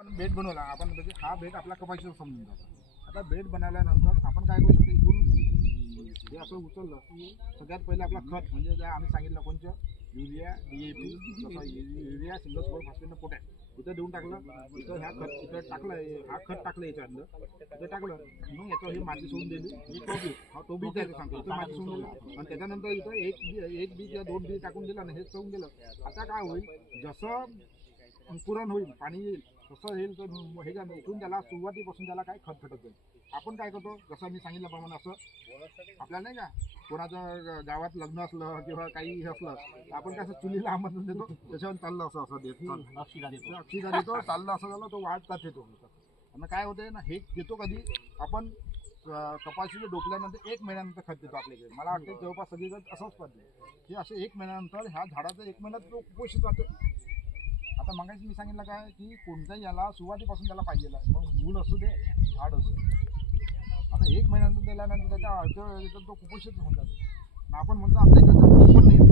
आपण बेड बनवला आपण म्हणजे हा बेड आपला कपाशीचा समजून जातो. आता बेड बनवल्यानंतर आपण काय करू शकतो इथून हे असं उचललं की सगळ्यात पहिले आपला खत म्हणजे जे आम्ही सांगितलं कोणतं युरिया डीएपी जसं urea single score phosphate potash. इथं देऊन टाकलं इथं ह्या खत इथं टाकलं हा खत टाकलं याच्यातलं. इथं टाकलं मग याचं हे माती सोडून दिली. ही टोबी हा टोबी त्याचं सांगतो इथं माती सोडून दिला. आणि त्याच्यानंतर इथं एक बी एक बी किंवा दोन बी टाकून दिलं आणि हे चवून दिलं. आता काय होईल? जसं अंकुरण होईल पाणी येईल तसं येईल तर हे काय इथून त्याला सुरुवातीपासून त्याला काय खत भेटत जाईल आपण काय करतो जसं मी सांगितल्याप्रमाणे असं आपल्याला नाही का कोणाचं गावात लग्न असलं किंवा काही हे असलं तर आपण काय असं चुलीला आमंत्रण देतो त्याच्यावर चाललं असं असं देत चाल. ते अक्षिदा देतो. चाललं असं झालं तो वाढतात येतो आणि काय होते ना हे देतो कधी आपण कपाशीचे डोकल्यानंतर एक महिन्यानंतर खत देतो आपल्याकडे. मला वाटतं जवळपास सगळीकडे असंच पडलं की असे एक महिन्यानंतर ह्या झाडाचं एक महिन्यात तो कुपोषित जातो आता मगाशी मी सांगितलं काय की कोणत्याही याला सुरुवातीपासून त्याला पाहिजे मग मूल असू दे झाड असू दे. आता एक महिन्यानंतर दिल्यानंतर त्याच्या अर्ध तो कुपोषित होऊन जातो. आपण म्हणतो आपल्या इकडे पण नाही.